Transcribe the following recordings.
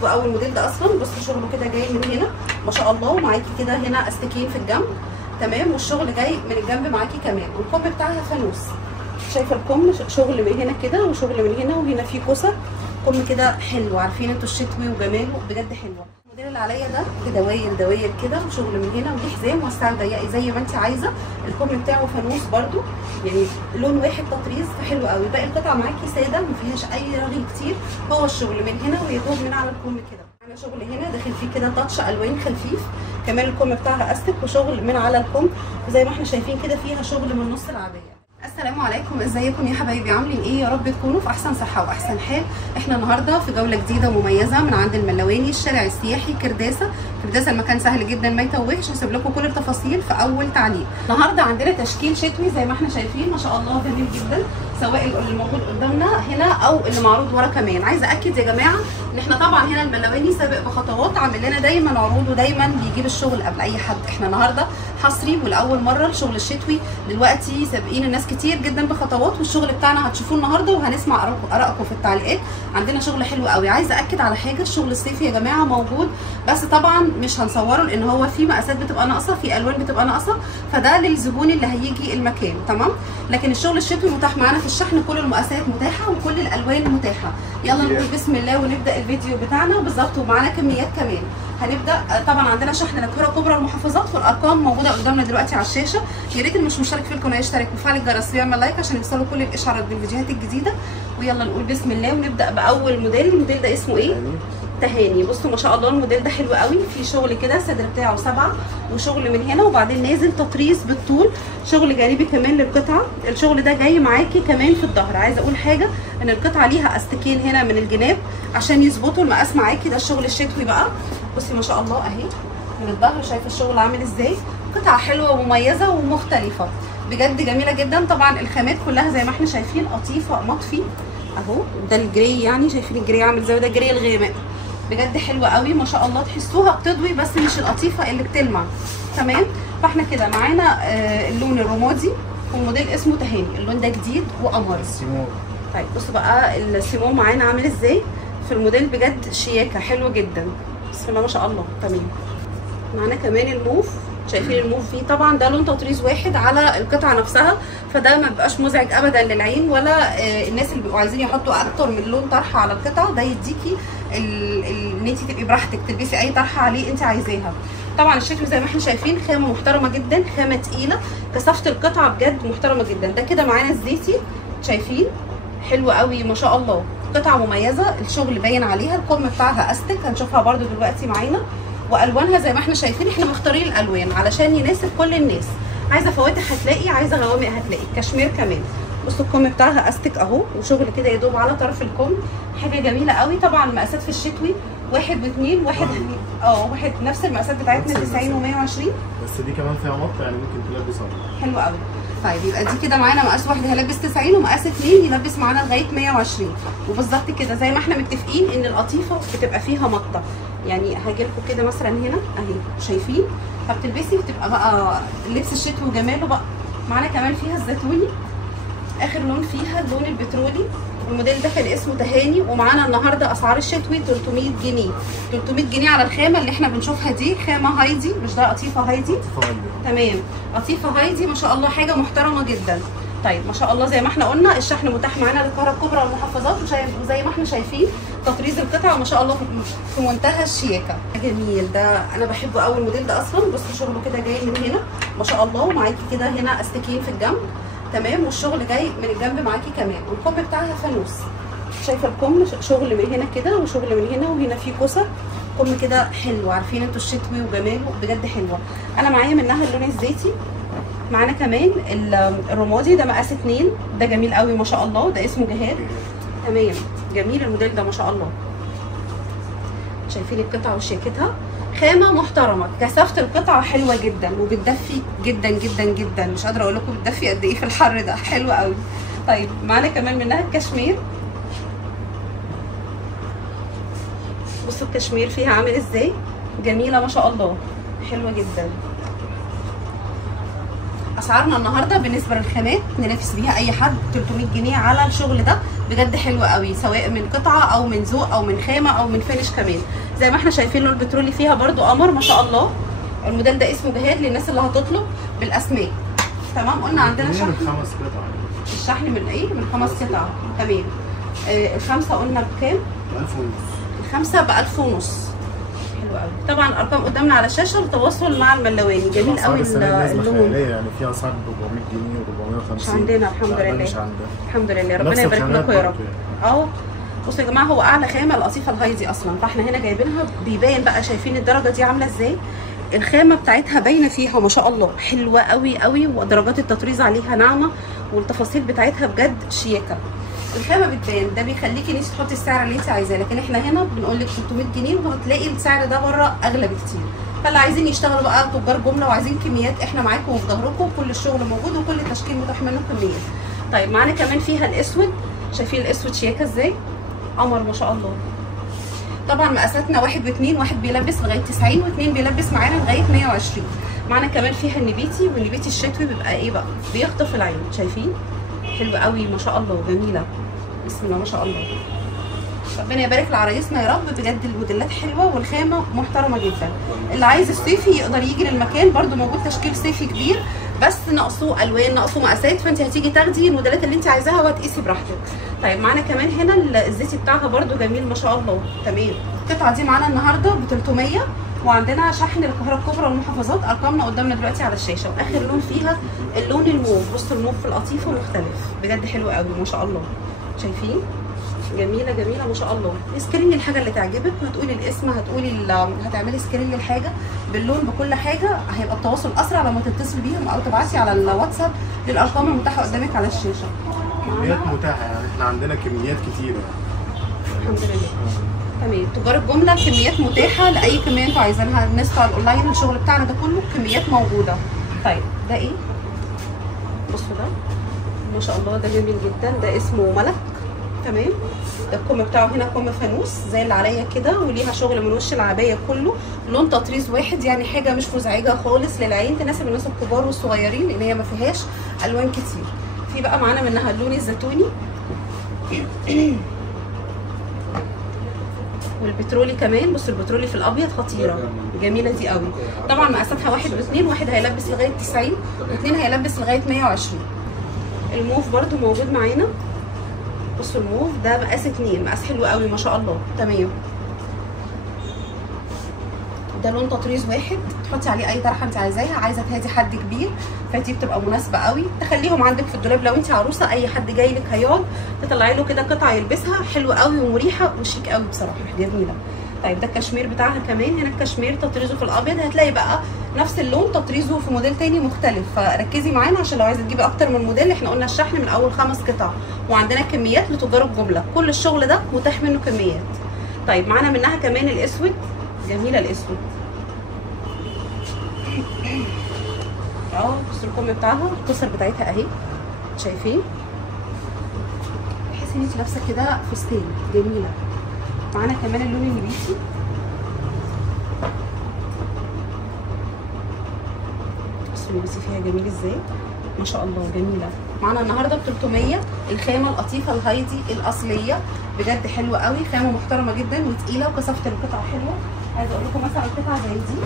بحبه قوي الموديل ده اصلا. بصوا شغله كده جاي من هنا ما شاء الله، ومعاكي كده هنا استكين في الجنب تمام، والشغل جاي من الجنب معاكي كمان، والكم بتاعها فانوس. شايفه الكم شغل من هنا كده وشغل من هنا، وهنا في كوسه كم كده حلو. عارفين انتوا الشتوي وجماله بجد حلوه. الموديل اللي عليا ده دواير كده وشغل من هنا، وليه حزام وسع ضيقي زي ما انت عايزه. الكم بتاعه فانوس برده، يعني لون واحد تطريز فحلو قوي. باقي القطعه معاكي ساده ما فيهاش اي رغي كتير، هو الشغل من هنا ويدوب من على الكم كده. معانا شغل هنا داخل فيه كده تاتش الوان خفيف، كمان الكم بتاعها استك وشغل من على الكم، وزي ما احنا شايفين كده فيها شغل من نص العبايه. السلام عليكم، ازيكم يا حبايبي؟ عاملين ايه؟ يا رب تكونوا في احسن صحه واحسن حال. احنا النهارده في جوله جديده ومميزه من عند الملواني، الشارع السياحي كرداسه. المكان سهل جدا ما يتوهش، هسيب لكم كل التفاصيل في اول تعليق. النهارده عندنا تشكيل شتوي زي ما احنا شايفين ما شاء الله جميل جدا، سواء اللي موجود قدامنا هنا او اللي معروض ورا كمان. عايزه اكد يا جماعه ان احنا طبعا هنا الملواني سابق بخطوات، عامل لنا دايما عروض ودايما بيجيب الشغل قبل اي حد. احنا النهارده حصري ولاول مره الشغل الشتوي، دلوقتي سابقين الناس كتير جدا بخطوات، والشغل بتاعنا هتشوفوه النهارده وهنسمع ارائكم في التعليقات. عندنا شغل حلو قوي. عايزه اكد على حاجه، الشغل الصيفي يا جماعه موجود، بس طبعا مش هنصوره لان هو في مقاسات بتبقى ناقصه، في الوان بتبقى ناقصه، فده للزبون اللي هيجي المكان تمام. لكن الشغل الشتوي متاح معانا في الشحن، كل المقاسات متاحه وكل الالوان متاحه. يلا نقول بسم الله ونبدا الفيديو بتاعنا بالظبط، ومعانا كميات كمان. هنبدا طبعا عندنا شحن للقرى كبرى المحافظات، والارقام موجوده قدامنا دلوقتي على الشاشه. يا ريت اللي مش مشترك في القناه يشترك ويفعل الجرس ويعمل لايك عشان يوصلوا كل الاشعارات بالفيديوهات الجديده. ويلا نقول بسم الله ونبدا باول موديل. الموديل ده اسمه ايه؟ تهاني. بصوا ما شاء الله الموديل ده حلو قوي، في شغل كده الصدر بتاعه 7 وشغل من هنا، وبعدين نازل تطريز بالطول، شغل جانبي كمان للقطعه. الشغل ده جاي معاكي كمان في الظهر. عايزه اقول حاجه ان القطعه ليها استكين هنا من الجناب عشان يظبطوا المقاس معاكي. ده الشغل الشتوي بقى. بصي ما شاء الله اهي من الظهر، شايفه الشغل عامل ازاي؟ قطعه حلوه ومميزه ومختلفه بجد جميله جدا. طبعا الخامات كلها زي ما احنا شايفين قطيفه مطفي اهو، ده الجري يعني، شايفين الجري عامل ازاي؟ ده الجري الغامق بجد حلوه قوي ما شاء الله، تحسوها بتضوي بس مش القطيفه اللي بتلمع تمام. فاحنا كده معانا اللون الرمادي، والموديل اسمه تهاني. اللون ده جديد وقمر. طيب بصوا بقى السيمون معانا عامل ازاي في الموديل، بجد شياكه حلوه جدا بسم الله ما شاء الله تمام. معانا كمان الموف، شايفين الموف فيه طبعا ده لون تطريز واحد على القطعه نفسها، فده ما بيبقاش مزعج ابدا للعين، ولا الناس اللي بيبقوا عايزين يحطوا اكتر من لون طرحه على القطعه، ده يديكي ان انت تبقي براحتك تلبسي اي طرحه عليه انت عايزاها. طبعا الشكل زي ما احنا شايفين خامه محترمه جدا، خامه تقيله، كثافه القطعه بجد محترمه جدا. ده كده معانا الزيتي، شايفين حلو قوي ما شاء الله، قطعه مميزه، الشغل باين عليها، الكم بتاعها استك هنشوفها برده دلوقتي معانا، والوانها زي ما احنا شايفين. احنا مختارين الالوان علشان يناسب كل الناس. عايزه فواتح هتلاقي، عايزه غوامق هتلاقي، كشمير كمان. بصوا الكم بتاعها استك اهو، وشغل كده يدوب على طرف الكم، حاجه جميله قوي. طبعا مقاسات في الشتوي 1 و2 واحد نفس المقاسات بتاعتنا 90 و120، بس دي كمان فيها مط يعني ممكن تلبس اكتر. حلو قوي. طيب يبقى دي كده معانا مقاس واحد هيلبس 90، ومقاس 2 يلبس معانا لغايه 120. وبالظبط كده زي ما احنا متفقين ان القطيفه بتبقى فيها مطه، يعني هاجي لكم كده مثلا هنا اهي شايفين، فبتلبسي بتبقى بقى اللبس الشتوي وجماله بقى. معانا كمان فيها الزيتوني، اخر لون فيها اللون البترولي. الموديل ده كان اسمه تهاني، ومعانا النهارده اسعار الشتوي 300 جنيه. 300 جنيه على الخامه اللي احنا بنشوفها دي، خامه هايدي، مش ده قطيفه هايدي؟ تمام، قطيفه هايدي ما شاء الله، حاجه محترمه جدا. طيب ما شاء الله زي ما احنا قلنا الشحن متاح معانا للقرى الكبرى والمحافظات، وزي ما احنا شايفين تطريز القطعه ما شاء الله في منتهى الشياكه. جميل، ده انا بحبه قوي الموديل ده اصلا. بصوا شغله كده جاي من هنا ما شاء الله، ومعاكي كده هنا استكين في الجنب تمام، والشغل جاي من الجنب معاكي كمان، والكم بتاعها فانوس. شايفه الكم شغل من هنا كده وشغل من هنا، وهنا في كوسه كم كده حلو. عارفين انتوا الشتوي وجماله بجد حلوه. انا معايا منها اللون الزيتي، معانا كمان الرمادي ده مقاس 2، ده جميل قوي ما شاء الله، ده اسمه جهاد تمام. جميل الموديل ده ما شاء الله. شايفين القطعه وشياكتها، خامه محترمه، كثافه القطعه حلوه جدا، وبتدفي جدا جدا جدا، مش قادره اقول لكم بتدفي قد ايه في الحر ده، حلو قوي. طيب معانا كمان منها الكشمير، بصوا الكشمير فيها عامل ازاي، جميله ما شاء الله، حلوه جدا. اسعارنا النهارده بالنسبه للخامات ننافس بيها اي حد، 300 جنيه على الشغل ده بجد حلوه قوي، سواء من قطعه او من ذوق او من خامه او من فينش كمان. زي ما احنا شايفين اللون البترولي فيها برده قمر ما شاء الله. الموديل ده اسمه جهاد للناس اللي هتطلب بالاسماء. تمام. قلنا عندنا شحن من 5 قطع. الشحن من ايه؟ من 5 قطع. تمام. الخمسه قلنا بكام؟ ب 1000 ونص. الخمسه ب 1000 ونص. حلو قوي. طبعا الارقام قدامنا على الشاشه للتواصل مع الملواني. جميل قوي اللون. يعني في اسعار ب 400 جنيه و 450. مش عندنا الحمد لله. مش عندنا الحمد لله، ربنا يبارك لكم يا رب. بصوا يا جماعه، هو اعلى خامه القطيفه الهايدي اصلا، فاحنا هنا جايبينها بيبان بقى. شايفين الدرجه دي عامله ازاي؟ الخامه بتاعتها باينه فيها ما شاء الله، حلوه قوي قوي، ودرجات التطريز عليها ناعمه، والتفاصيل بتاعتها بجد شياكه. الخامه بتبان، ده بيخليكي ان انت تحطي السعر اللي انت عايزاه، لكن احنا هنا بنقول لك 600 جنيه وهتلاقي السعر ده بره اغلى بكتير. فاللي عايزين يشتغلوا بقى تجار جمله وعايزين كميات، احنا معاكم وفي ظهركم، كل الشغل موجود وكل التشكيل متاح منه كميات. طيب معانا كمان فيها الاسود. شايفين الاسود شياكه ازاي؟ قمر ما شاء الله. طبعا مقاساتنا 1 و2، واحد بيلبس لغايه 90 و2 بيلبس معانا لغايه 120. معانا كمان فيها النبيتي، والنبيتي الشتوي بيبقى ايه بقى؟ بيخطف العين. شايفين؟ حلو قوي ما شاء الله، جميله بسم الله ما شاء الله. ربنا يبارك لعرايسنا يا رب. بجد الموديلات حلوه والخامه محترمه جدا. اللي عايز الصيفي يقدر يجي للمكان، برده موجود تشكيل صيفي كبير، بس ناقصوه الوان، ناقصوه مقاسات، فانت هتيجي تاخدي الموديلات اللي انت عايزاها وهتقيسي براحتك. طيب معانا كمان هنا الزيتي بتاعها برده جميل ما شاء الله. تمام. القطعه دي معانا النهارده ب 300، وعندنا شحن للقاهره الكبرى والمحافظات. ارقامنا قدامنا دلوقتي على الشاشه. واخر لون فيها اللون الموف. بصوا الموف في القطيفه مختلف، بجد حلو قوي ما شاء الله. شايفين؟ جميله جميله ما شاء الله. سكرين الحاجه اللي تعجبك، هتقولي الاسم، هتعملي سكرين للحاجه باللون بكل حاجه. هيبقى التواصل اسرع لما تتصل بيهم او تبعتي على الواتساب للارقام المتاحه قدامك على الشاشه. كميات متاحه، يعني احنا عندنا كميات كتيره الحمد لله. تمام. تجار الجمله كميات متاحه لاي كميه انتوا عايزينها. الناس بتاع الاونلاين الشغل بتاعنا ده كله كميات موجوده. طيب ده ايه؟ بصوا ده ما شاء الله، ده جميل جدا، ده اسمه ملك. تمام. ده الكم بتاعه هنا كم فانوس زي اللي عليا كده، وليها شغل من وش العبايه كله، لون تطريز واحد، يعني حاجه مش مزعجه خالص للعين، تناسب الناس الكبار والصغيرين لان هي ما فيهاش الوان كتير. في بقى معانا منها اللون الزيتوني والبترولي كمان. بصوا البترولي في الابيض خطيره، جميله دي قوي. طبعا مقاساتها 1 و2، واحد هيلبس لغايه 90 و2 هيلبس لغايه 120. الموف برده موجود معانا. بصوا الموف ده مقاس 2، مقاس حلو قوي ما شاء الله. تمام. ده لون تطريز واحد، تحطي عليه اي طرحه انت عايزاها. عايزه تهادي حد كبير فدي بتبقى مناسبه قوي، تخليهم عندك في الدولاب. لو انت عروسه اي حد جاي لك هيقعد، تطلعي له كده قطعه يلبسها، حلوه قوي ومريحه وشيك قوي بصراحه، جميله. طيب ده الكشمير بتاعها كمان. هنا الكشمير تطريزه في الابيض، هتلاقي بقى نفس اللون تطريزه في موديل تاني مختلف، فركزي معانا عشان لو عايزه تجيبي اكتر من موديل. احنا قلنا الشحن من اول 5 قطع، وعندنا كميات لتجار الجمله، كل الشغل ده متاح منه كميات. طيب معانا منها كمان الاسود، جميله الاسود. بصوا الكم بتاعها، الكسر بتاعتها اهي، شايفين؟ تحسي ان انت لابسه كده فستان، جميله. معانا كمان اللون النبيتي، بصوا النبيتي فيها جميل ازاي ما شاء الله، جميله. معانا النهارده ب 300 الخامه القطيفه الهايدي الاصليه، بجد حلوه قوي، خامه محترمه جدا وتقيله، وكثافه القطعه حلوه. عايزه اقول لكم مثلا القطعه زي دي،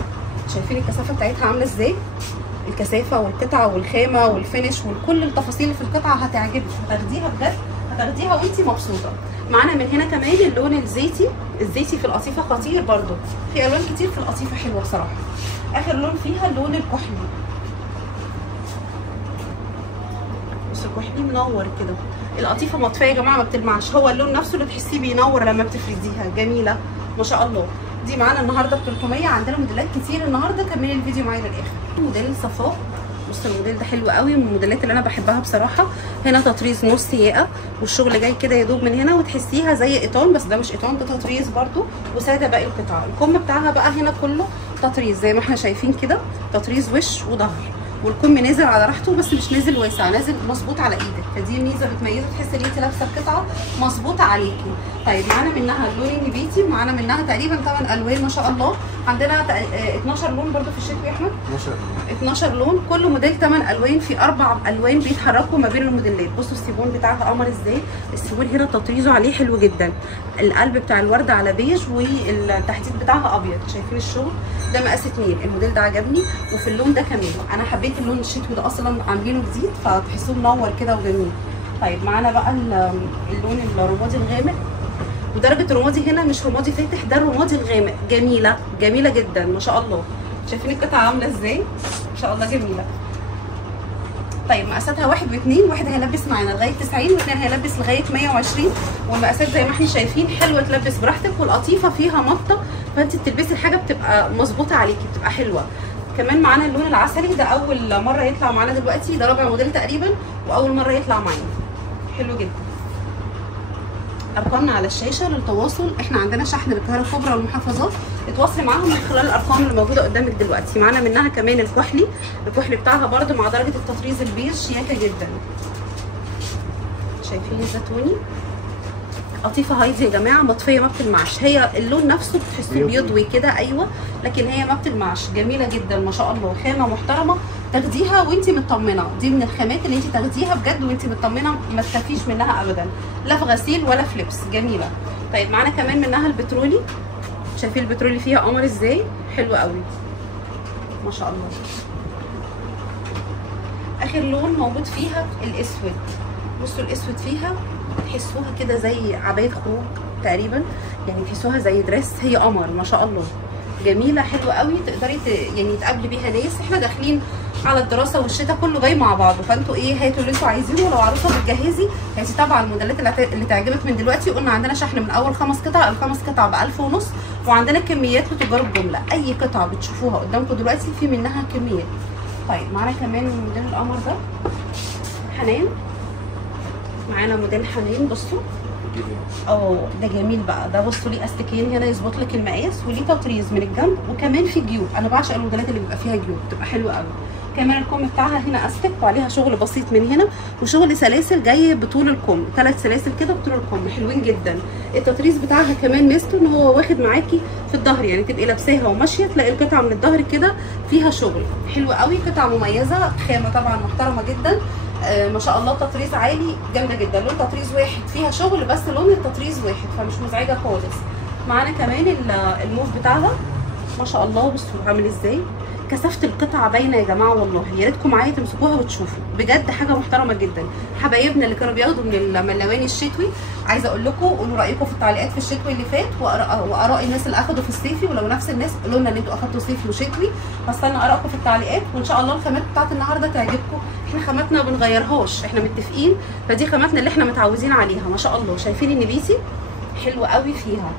شايفين الكثافه بتاعتها عامله ازاي؟ الكثافه والقطعه والخامه والفينش وكل التفاصيل اللي في القطعه هتعجبك، هتاخديها بجد، هتاخديها وانتي مبسوطه. معانا من هنا كمان اللون الزيتي، الزيتي في القطيفه خطير برده، في الوان كتير في القطيفه حلوه بصراحه. اخر لون فيها اللون الكحلي، بصوا الكحلي منور كده. القطيفه مطفيه يا جماعه ما بتلمعش، هو اللون نفسه اللي تحسيه بينور لما بتفرديها، جميله ما شاء الله. دي معانا النهارده ب 300. عندنا موديلات كتير النهارده، كملي الفيديو معايا للاخر. موديل صفاء، بصوا الموديل ده حلو قوي، من الموديلات اللي انا بحبها بصراحه. هنا تطريز نص ياقه، والشغل جاي كده يدوب من هنا، وتحسيها زي ايطان، بس ده مش ايطان، ده تطريز برده، وساده باقي القطعه. الكم بتاعها بقى هنا كله تطريز زي ما احنا شايفين كده، تطريز وش وظهر، والكم نازل على راحته بس مش نازل واسع، نازل مظبوط على ايدك، فدي ميزه بتميزه، تحسي ان انت لابسه القطعه مظبوطه عليكي. طيب معانا منها اللون النبيتي، ومعانا منها تقريبا 8 الوان ما شاء الله. عندنا 12 لون برده في الشتوي يا احمد. 12 لون، كل موديل 8 الوان، في 4 الوان بيتحركوا ما بين الموديلات. بصوا السيبون بتاعها قمر ازاي، السيبون هنا تطريزه عليه حلو جدا، القلب بتاع الورده على بيج والتحديد بتاعها ابيض. شايفين الشغل ده مقاس 2، الموديل ده عجبني وفي اللون ده كمان. انا حبيت اللون الشتوي ده اصلا عاملينه جديد فتحسوه منور كده وجميل. طيب معانا بقى اللون الرمادي الغامق، ودرجه الرمادي هنا مش رمادي فاتح، ده الرمادي الغامق. جميله جميله جدا ما شاء الله. شايفين القطعه عامله ازاي ما شاء الله، جميله. طيب مقاساتها 1 و2، واحد هيلبس معانا لغايه 90 واثنين هيلبس لغايه 120. والمقاسات زي ما احنا شايفين حلوه تلبس براحتك، والقطيفه فيها مطه فانت بتلبسي الحاجه بتبقى مظبوطه عليكي، بتبقى حلوه. كمان معانا اللون العسلي ده اول مره يطلع معانا دلوقتي، ده رابع موديل تقريبا واول مره يطلع معانا، حلو جدا. ارقامنا على الشاشه للتواصل، احنا عندنا شحن للقاهره الكبرى والمحافظات، اتواصلي معاهم من خلال الارقام اللي موجوده قدامك دلوقتي. معانا منها كمان الكحلي بتاعها برده مع درجه التطريز البيج شياكه جدا. شايفين الزيتوني، قطيفه هايدي يا جماعه، مطفيه ما بتلمعش، هي اللون نفسه بتحسوه بيضوي كده ايوه، لكن هي ما بتلمعش، جميله جدا ما شاء الله، خامه محترمه تاخديها وانت مطمنه، دي من الخامات اللي انت تاخديها بجد وانت مطمنه ما تخافيش منها ابدا، لا في غسيل ولا في لبس، جميله. طيب معانا كمان منها البترولي، شايفين البترولي فيها قمر ازاي، حلوه قوي ما شاء الله. اخر لون موجود فيها الاسود، بصوا الاسود فيها تحسوها كده زي عبايه خروج تقريبا، يعني تحسوها زي دريس، هي قمر ما شاء الله، جميله حلوه قوي، تقدري يعني تقابلي بيها ناس. احنا داخلين على الدراسه والشتاء كله جاي مع بعض، فانتوا ايه هاتوا اللي انتوا عايزينه، ولو عروسه بتجهزي هاتي طبعا الموديلات اللي تعجبك من دلوقتي. قلنا عندنا شحن من اول 5 قطع، الخمس قطع ب 1500، وعندنا كميات لتجار الجمله، اي قطعه بتشوفوها قدامكم دلوقتي في منها كميات. طيب معانا كمان موديل القمر ده حنان، معانا موديل حنان بصوا ده جميل بقى، ده بصوا ليه استكين هنا يظبط لك المقاس، وليه تطريز من الجنب، وكمان في جيوب، انا بعشق الموديلات اللي بيبقى فيها جيوب بتبقى حلوه قوي. كمان الكم بتاعها هنا استك وعليها شغل بسيط من هنا، وشغل سلاسل جاي بطول الكم، 3 سلاسل كده بطول الكم حلوين جدا. التطريز بتاعها كمان ميزته ان هو واخد معاكي في الظهر، يعني تبقي لابساها وماشيه تلاقي القطعه من الظهر كده فيها شغل حلو قوي، قطعه مميزه، خامه طبعا محترمه جدا ما شاء الله، تطريز عالي جامده جدا، لون تطريز واحد فيها شغل بس لون التطريز واحد فمش مزعجه خالص. معانا كمان الموف بتاعها ما شاء الله، بصوا عامل ازاي، كثافه القطعه باينه يا جماعه والله، يا ريتكم معايا تمسكوها وتشوفوا بجد حاجه محترمه جدا. حبايبنا اللي كانوا بياخدوا من الملواني الشتوي، عايزه اقول لكم قولوا رايكم في التعليقات في الشتوي اللي فات، واراء الناس اللي اخدوا في الصيفي، ولو نفس الناس قولوا لنا ان انتوا اخدتوا صيفي وشتوي، هستنى ارائكم في التعليقات، وان شاء الله الخامات بتاعت النهارده تعجبكم. احنا خاماتنا ما بنغيرهاش، احنا متفقين، فدي خاماتنا اللي احنا متعودين عليها ما شاء الله. شايفين النبيتي حلو قوي فيها،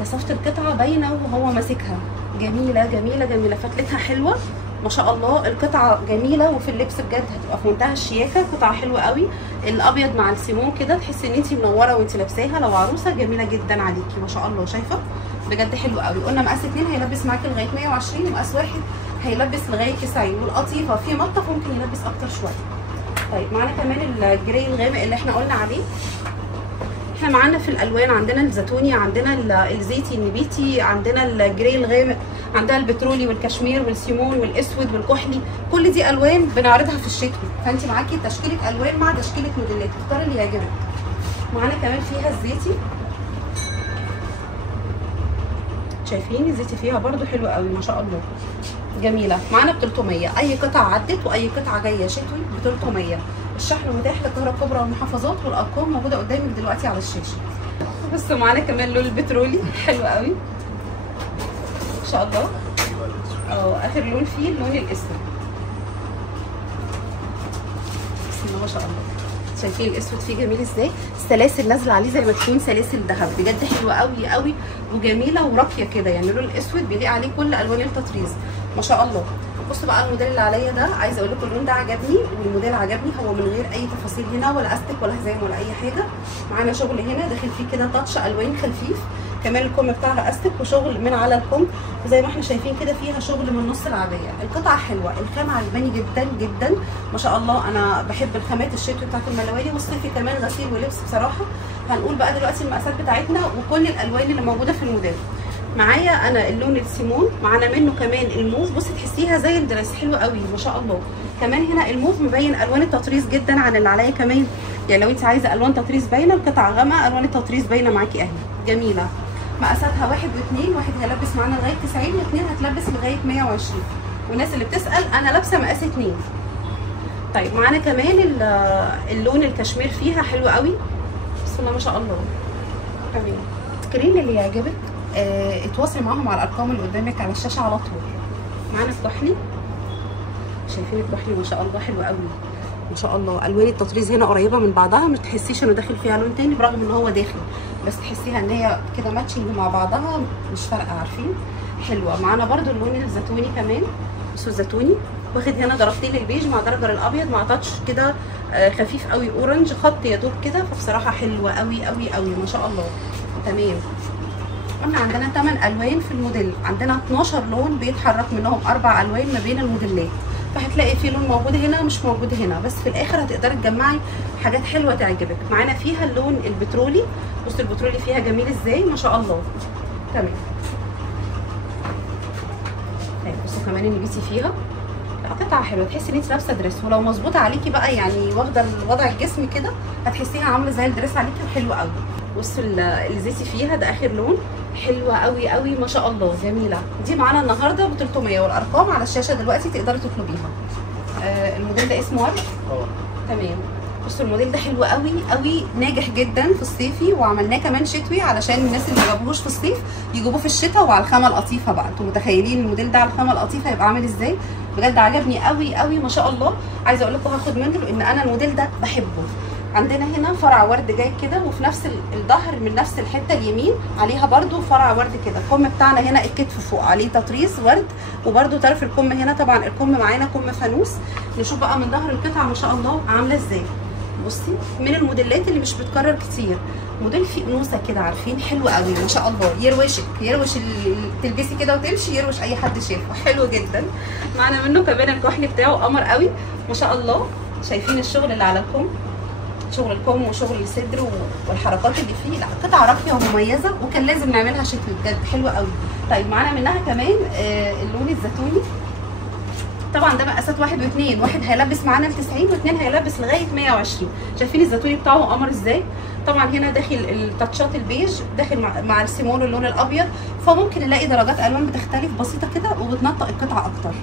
كثافه القطعه باينه وهو ماسكها، جميله جميله جميله، فتلتها حلوه ما شاء الله، القطعه جميله وفي اللبس بجد هتبقى في منتهى الشياكه، قطعه حلوه قوي، الابيض مع السيمون كده تحسي ان انت منوره وانت لابساها، لو عروسه جميله جدا عليكي ما شاء الله، شايفه بجد حلو قوي. قلنا مقاس 2 هيلبس معاكي لغايه 120، ومقاس 1 هيلبس لغايه 90، والقطيفه في مطه ممكن يلبس اكتر شويه. طيب معانا كمان الجراي الغامق اللي احنا قلنا عليه، احنا معانا في الالوان عندنا الزيتوني، عندنا الزيتي النبيتي، عندنا الجراي الغامق، عندنا البترولي والكشمير والسيمون والاسود والكحلي، كل دي الوان بنعرضها في الشتوي، فانت معاكي تشكيله الوان مع تشكيله موديلات، اختاري اللي يعجبك. معانا كمان فيها الزيتي، شايفين الزيتي فيها برده حلو قوي ما شاء الله، جميله. معانا ب 300، اي قطعه عدت واي قطعه جايه شتوي ب 300. الشحن متاح للقاهره الكبرى والمحافظات، والارقام موجوده قدامك دلوقتي على الشاشه. بصوا معانا كمان لون البترولي حلو قوي ما شاء الله، اخر لون فيه اللون الاسود، بسم الله ما شاء الله. شايفين الاسود فيه جميل ازاي، السلاسل نازله عليه زي ما تكون سلاسل ذهب، بجد حلوه قوي قوي وجميله وراقيه كده، يعني اللون الاسود بيليق عليه كل الوان التطريز ما شاء الله. بصوا بقى الموديل اللي عليا ده، عايزه اقول لكم اللون ده عجبني، والموديل عجبني، هو من غير اي تفاصيل هنا ولا استك ولا هزام ولا اي حاجه. معانا شغل هنا داخل فيه كده تاتش الوان خفيف، كمان الكم بتاعها استك وشغل من على الكم، وزي ما احنا شايفين كده فيها شغل من نص العبايه. القطعه حلوه، الخامه عجباني جدا جدا ما شاء الله، انا بحب الخامات الشتوي بتاعت الملواني والصيفي كمان غسيل ولبس بصراحه، هنقول بقى دلوقتي المقاسات بتاعتنا وكل الالوان اللي موجوده في الموديل. معايا انا اللون السيمون، معانا منه كمان الموف، بصي تحسيها زي الدرس، حلوه قوي ما شاء الله. كمان هنا الموف مبين الوان التطريز جدا عن اللي عليا كمان، يعني لو انت عايزه الوان تطريز باينه القطعه غامقه، الوان التطريز باينه معاكي اهي جميله. مقاساتها 1 و2، واحد هيلبس معانا لغايه 90 و2 هتلبس لغايه 120. والناس اللي بتسال انا لابسه مقاس 2. طيب معانا كمان اللون الكشمير فيها حلو قوي بسم الله ما شاء الله. تمام. السكرين اللي يعجبك اتواصلي معاهم على الارقام اللي قدامك على الشاشه على طول. معانا الكحلي، شايفين الكحلي ما شاء الله حلو قوي ما شاء الله. الوان التطريز هنا قريبه من بعضها، ما تحسيش انه داخل فيها لون تاني برغم ان هو داخل، بس تحسيها ان هي كده ماتشنج مع بعضها مش فارقه، عارفين حلوه. معانا برده اللون الزيتوني كمان، بصوا الزيتوني واخد هنا درجتين للبيج مع درجه للابيض مع تاتش كده خفيف قوي اورنج، خط يا دوب كده، فبصراحه حلوه قوي قوي قوي ما شاء الله. تمام. قلنا عندنا 8 الوان في الموديل، عندنا 12 لون بيتحرك منهم 4 الوان ما بين الموديلات، فهتلاقي في لون موجود هنا مش موجود هنا، بس في الاخر هتقدري تجمعي حاجات حلوه تعجبك. معانا فيها اللون البترولي، بصوا البترولي فيها جميل ازاي ما شاء الله. تمام. طيب بصوا كمان النبيتي فيها قطعه حلوه، تحسي ان انت لابسه دريس، ولو مظبوطه عليكي بقى يعني واخده وضع الجسم كده هتحسيها عامله زي الدريس عليكي وحلوه قوي. بصوا الزيتي فيها ده اخر لون، حلوه قوي قوي ما شاء الله جميله. دي معانا النهارده ب 300، والارقام على الشاشه دلوقتي تقدري تطلبيها. الموديل ده اسمه ورد. تمام. بصوا الموديل ده حلو قوي قوي، ناجح جدا في الصيفي، وعملناه كمان شتوي علشان الناس اللي ما جابوهوش في الصيف يجيبوه في الشتاء وعلى الخامه القطيفه بقى. انتوا متخيلين الموديل ده على الخامه القطيفه يبقى عامل ازاي؟ بجد عجبني قوي قوي ما شاء الله. عايزه اقول لكم هاخد منه لان انا الموديل ده بحبه. عندنا هنا فرع ورد جاي كده، وفي نفس الظهر من نفس الحته اليمين عليها برده فرع ورد كده. الكم بتاعنا هنا الكتف فوق عليه تطريز ورد، وبرده طرف الكم هنا طبعا الكم معانا كم فانوس. نشوف بقى من ظهر القطعه ما شاء الله عامله ازاي. بصي من الموديلات اللي مش بتكرر كتير، موديل فيه انوثه كده عارفين، حلو قوي ما شاء الله، يروش تلبسي كده وتمشي، يروش اي حد شافه، حلو جدا. معانا منه كمان الكحلي بتاعه قمر قوي ما شاء الله. شايفين الشغل اللي على الكم، شغل الكم وشغل الصدر والحركات اللي فيه، لا قطعه راقيه ومميزه وكان لازم نعملها شكل بجد حلوه قوي. طيب معانا منها كمان اللون الزيتوني، طبعا ده مقاسات 1 و2، واحد هيلبس معانا ل 90 و2 هيلبس لغايه 120. شايفين الزيتوني بتاعه قمر ازاي؟ طبعا هنا داخل التاتشات البيج، داخل مع السيمون اللون الابيض، فممكن نلاقي درجات الوان بتختلف بسيطه كده وبتنطق القطعه اكتر.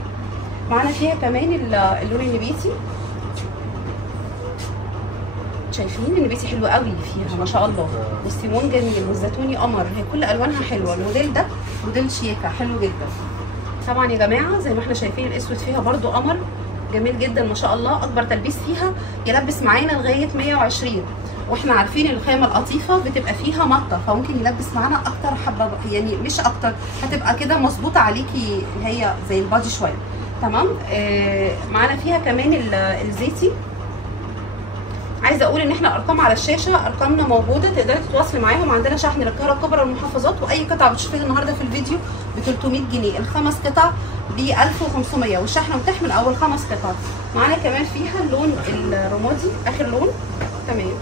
معانا فيها كمان اللون النبيتي، شايفين النبيتي حلو قوي فيها ما شاء الله، والسيمون جميل والزيتوني قمر، هي كل الوانها حلوه. الموديل ده موديل شياكه حلو جدا. طبعا يا جماعه زي ما احنا شايفين الاسود فيها برده قمر جميل جدا ما شاء الله. اكبر تلبيس فيها يلبس معانا لغايه 120، واحنا عارفين الخامه القطيفه بتبقى فيها مطه، فممكن يلبس معانا اكتر حبه يعني مش اكتر، هتبقى كده مظبوطه عليكي اللي هي زي البادي شويه. تمام. معانا فيها كمان الزيتي. عايزه اقول ان احنا ارقام على الشاشه، ارقامنا موجوده تقدري تتواصلي معاهم. عندنا شحن للقاهره الكبرى والمحافظات، واي قطعه بتشوفيها النهارده في الفيديو ب 300 جنيه، الخمس قطع ب 1500، والشحن متاح من اول 5 قطع. معانا كمان فيها اللون الرمادي اخر لون. تمام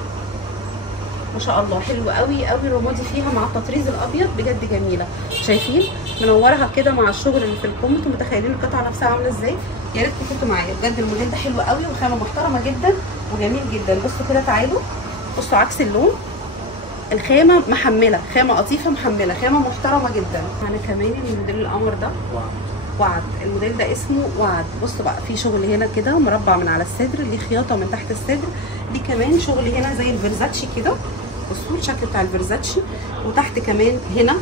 ما شاء الله حلو قوي قوي الرمادي فيها مع التطريز الابيض بجد جميله. شايفين منورها كده مع الشغل اللي في الكم، انتوا متخيلين القطعه نفسها عامله ازاي؟ يا ريت تكونوا معايا بجد. الموديل ده حلو قوي وخامه محترمه جدا وجميل جدا. بصوا كده تعالوا بصوا عكس اللون، الخامه محمله، خامه قطيفه محمله، خامه محترمه جدا. معانا كمان الموديل القمر ده وعد، الموديل ده اسمه وعد. بصوا بقى في شغل هنا كده مربع من على الصدر، ليه خياطه من تحت الصدر، دي كمان شغل هنا زي الفيرزاتشي كده، بصوا الشكل بتاع الفيرزاتشي، وتحت كمان هنا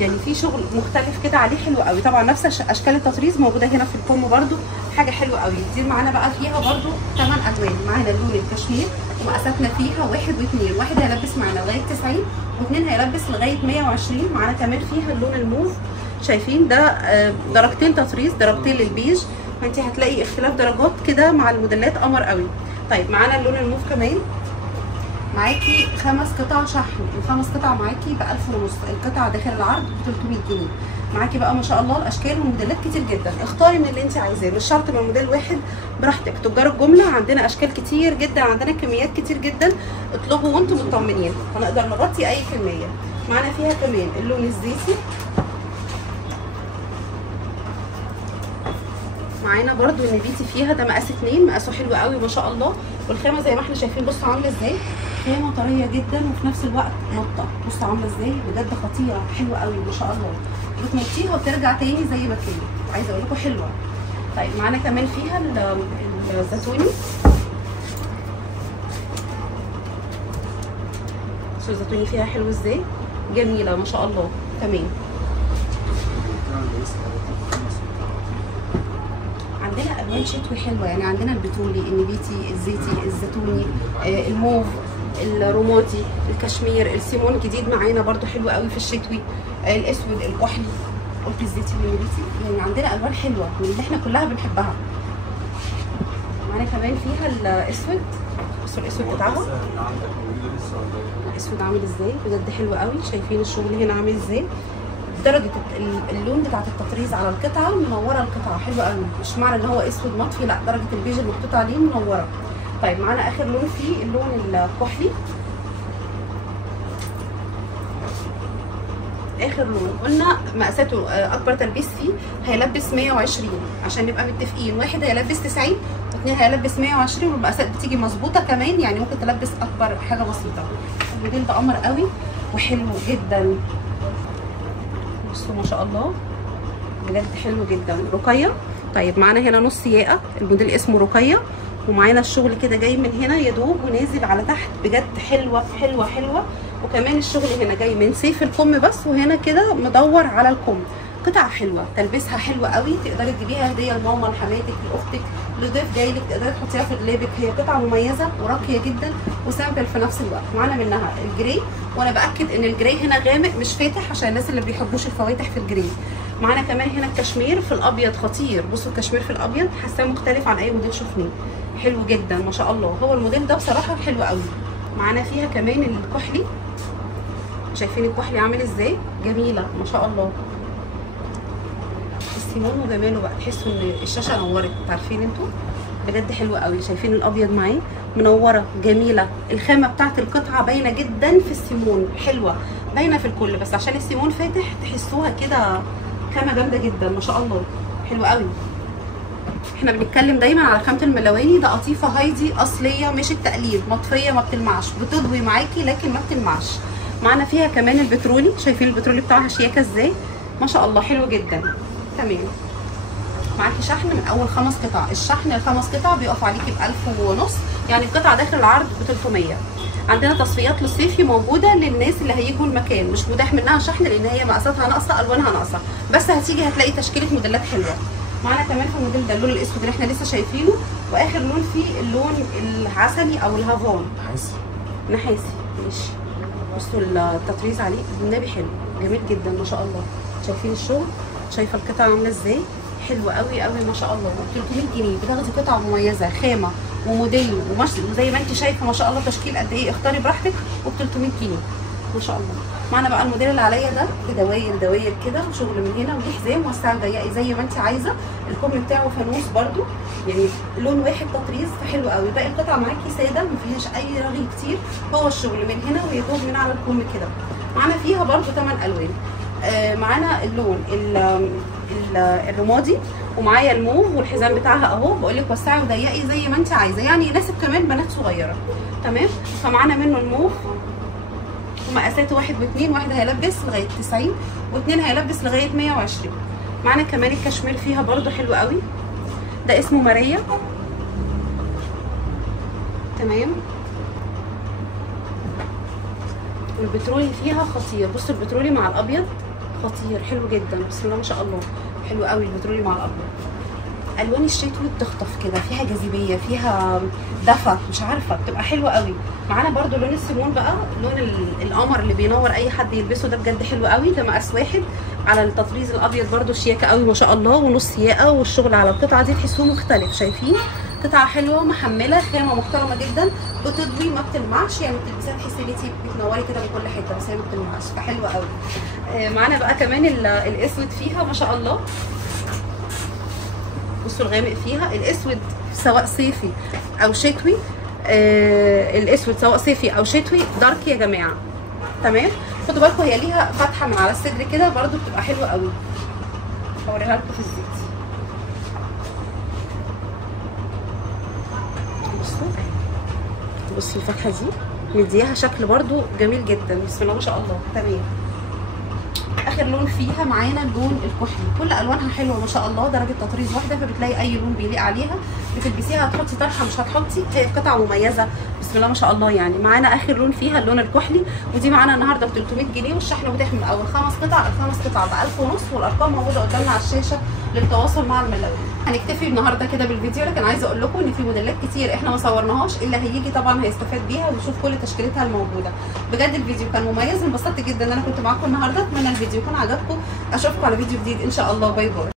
يعني في شغل مختلف كده عليه حلو قوي. طبعا نفس اشكال التطريز موجوده هنا في الكم برده، حاجه حلوه قوي. دي معانا بقى فيها برده 8 الوان. معانا اللون الكشمير ومقاساتنا فيها 1 و2، واحد هيلبس معانا لغايه 90 و2 هيلبس لغايه 120. معانا كمان فيها اللون الموف، شايفين ده درجتين تطريز درجتين للبيج، فانت هتلاقي اختلاف درجات كده مع الموديلات قمر قوي. طيب معانا اللون الموف كمان، معاكي 5 قطع شحن، الخمس قطع معاكي ب 1000 ونص، القطعه داخل العرض ب 300 جنيه. معاكي بقى ما شاء الله الاشكال والموديلات كتير جدا، اختاري من اللي انت عايزاه، مش شرط من موديل واحد، براحتك. تجار الجمله عندنا اشكال كتير جدا، عندنا كميات كتير جدا، اطلبوا وانتم مطمنين هنقدر نغطي اي كميه. معانا فيها كمان اللون الزيتي، معانا برضو النبيتي فيها، ده مقاس 2، مقاسه حلو قوي ما شاء الله، والخامه زي ما احنا شايفين بصوا عامله ازاي، خامه طريه جدا وفي نفس الوقت نطه، بصوا عامله ازاي بجد خطيره، حلوه قوي ما شاء الله، بتنطيها وبترجع تاني زي ما كانت، عايزه اقول لكم حلوه. طيب معانا كمان فيها الزيتوني، بصوا الزيتوني فيها حلو ازاي، جميله ما شاء الله. تمام، عندنا الوان شتوي حلوه، يعني عندنا البترولي، النبيتي، الزيتي، الزيتوني، الموف، الرمادي، الكشمير، السيمون جديد معانا برده حلو قوي في الشتوي، الاسود، الكحلي، قلت الزيتي والنبيتي، يعني عندنا الوان حلوه من اللي احنا كلها بنحبها. معانا كمان فيها الاسود، بصوا الاسود بتاعها، الاسود عامل ازاي بجد حلو قوي، شايفين الشغل هنا عامل ازاي، درجه اللون بتاعت التطريز على القطعه منوره القطعه، حلوه قوي، مش معنى ان هو اسود مطفي، لا درجه البيج اللي محطوط عليه منوره. طيب معانا اخر لون فيه اللون الكحلي، اخر لون قلنا مقاساته اكبر تلبيس فيه هيلبس 120 عشان نبقى متفقين، واحد هيلبس 90 واثنين هيلبس 120، والمقاسات بتيجي مظبوطه كمان، يعني ممكن تلبس اكبر حاجه بسيطه. الموديل ده قمر قوي وحلو جدا، بصوا ما شاء الله بجد حلو جدا، رقيه. طيب معانا هنا نص ياقه، الموديل اسمه رقيه، ومعانا الشغل كده جاي من هنا يا دوب ونازل على تحت، بجد حلوه حلوه حلوه، وكمان الشغل هنا جاي من سيف الكم بس، وهنا كده مدور على الكم، قطعه حلوه تلبسها حلوه قوي، تقدري تجيبيها هديه لماما، لحماتك، لاختك، لضيف جاي لك، تقدري تحطيها في جلابك، هي قطعه مميزه وراقيه جدا وسامبل في نفس الوقت. معانا منها الجري، وانا باكد ان الجري هنا غامق مش فاتح عشان الناس اللي بيحبوش الفواتح في الجري. معانا كمان هنا الكشمير في الابيض خطير، بصوا الكشمير في الابيض حاساه مختلف عن اي موديل شفناه، حلو جدا ما شاء الله، هو الموديل ده بصراحه حلو قوي. معانا فيها كمان الكحلي، شايفين الكحلي عامل ازاي، جميله ما شاء الله، السيمون وجماله بقى، تحسوا ان الشاشه نورت، عارفين انتوا بجد حلوه قوي، شايفين الابيض معاه منوره جميله، الخامه بتاعت القطعه باينه جدا في السيمون، حلوه باينه في الكل، بس عشان السيمون فاتح تحسوها كده خامه جامده جدا ما شاء الله، حلوه قوي. احنا بنتكلم دايما على خامه الملواني، ده قطيفه هايدي اصليه مش التقليد، مطفيه ما بتلمعش، بتضوي معاكي لكن ما بتلمعش. معانا فيها كمان البترولي، شايفين البترولي بتاعها شياكه ازاي ما شاء الله، حلو جدا. تمام، معاكي شحن من اول 5 قطع، الشحن ال5 قطع بيقف عليكي ب 1000 ونص، يعني القطعه داخل العرض ب 300. عندنا تصفيات للصيفي موجوده للناس اللي هيجوا المكان، مش متاح منها شحن لان هي مقاساتها ناقصه، الوانها ناقصه، بس هتيجي هتلاقي تشكيله موديلات حلوه. معانا كمان في الموديل ده اللون الاسود اللي احنا لسه شايفينه، واخر لون فيه اللون العسلي او الهافون، نحاسي ماشي، بصوا التطريز عليه بالنبي حلو جميل جدا ما شاء الله، شايفين الشغل، شايفه القطعه عامله ازاي، حلوه قوي قوي ما شاء الله، ب 300 جنيه بتاخدي قطعه مميزه، خامه وموديل وزي ما انت شايفه ما شاء الله تشكيل قد ايه، اختاري براحتك، وب 300 جنيه ما شاء الله. معانا بقى الموديل اللي عليا ده بدواير دواير كده، وشغل من هنا وليه حزام وسع ضيقي زي ما انت عايزه، الكم بتاعه فانوس برده، يعني لون واحد تطريز فحلو قوي، باقي القطعه معاكي ساده ما فيهاش اي رغي كتير، هو الشغل من هنا ويدوب من على الكم كده. معانا فيها برده 8 الوان، معانا اللون الرمادي، ومعايا الموف، والحزام بتاعها اهو، بقول لك وسعي وضيقي زي ما انت عايزه، يعني يناسب كمان بنات صغيره. تمام، فمعانا منه الموف ومقاساته 1 و2، واحد هيلبس لغايه 90 واثنين هيلبس لغايه 120. معانا كمان الكشمير فيها برده حلو قوي، ده اسمه ماريا. تمام، والبترولي فيها خطير، بصوا البترولي مع الابيض خطير حلو جدا، بسم الله ما شاء الله، حلو قوي البترولي مع الابيض. الوان الشتوي بتخطف كده، فيها جاذبيه، فيها دفى، مش عارفه بتبقى حلوه قوي. معانا برده لون السيمون بقى، لون القمر اللي بينور اي حد يلبسه، ده بجد حلو قوي، ده مقاس 1 على التطريز الابيض برده شياكه قوي ما شاء الله، ونص ياقه، والشغل على القطعه دي تحسوه مختلف، شايفين قطعه حلوه محمله، خامه محترمه جدا، بتضوي ما بتلمعش، يعني بتلبسيها تحسي ان انت بتنوري كده من كل حته، بس هي ما بتلمعش، فحلوه قوي. معانا بقى كمان الاسود فيها ما شاء الله. بصوا الغامق فيها، الاسود سواء صيفي او شتوي، الاسود سواء صيفي او شتوي دارك يا جماعه. تمام، خدوا بالكم هي ليها فتحه من على الصدر كده برده بتبقى حلوه قوي. هوريها لكم في الزيت. بصوا الفتحه دي مدياها شكل برده جميل جدا، بسم الله ما شاء الله. تمام، اخر لون فيها معانا اللون الكحلي، كل الوانها حلوه ما شاء الله، درجه تطريز واحده، فبتلاقي اي لون بيليق عليها بتلبسيها، هتحطي طرحه مش هتحطي، هي قطعه مميزه بسم الله ما شاء الله. يعني معانا اخر لون فيها اللون الكحلي، ودي معانا النهارده ب 300 جنيه، والشحن متاح من اول 5 قطع، ال5 قطع ب 1000 ونص، والارقام موجوده قدامنا على الشاشه للتواصل مع الملاوين. هنكتفي النهارده كده بالفيديو، لكن عايزه اقول لكم ان في موديلات كتير احنا ما صورناهاش، اللي هيجي طبعا هيستفاد بيها ويشوف كل تشكيلتها الموجوده. بجد الفيديو كان مميز، انبسطت جدا ان انا كنت معاكم النهارده، اتمنى الفيديو يكون عجبكم، اشوفكم على فيديو جديد ان شاء الله، باي باي.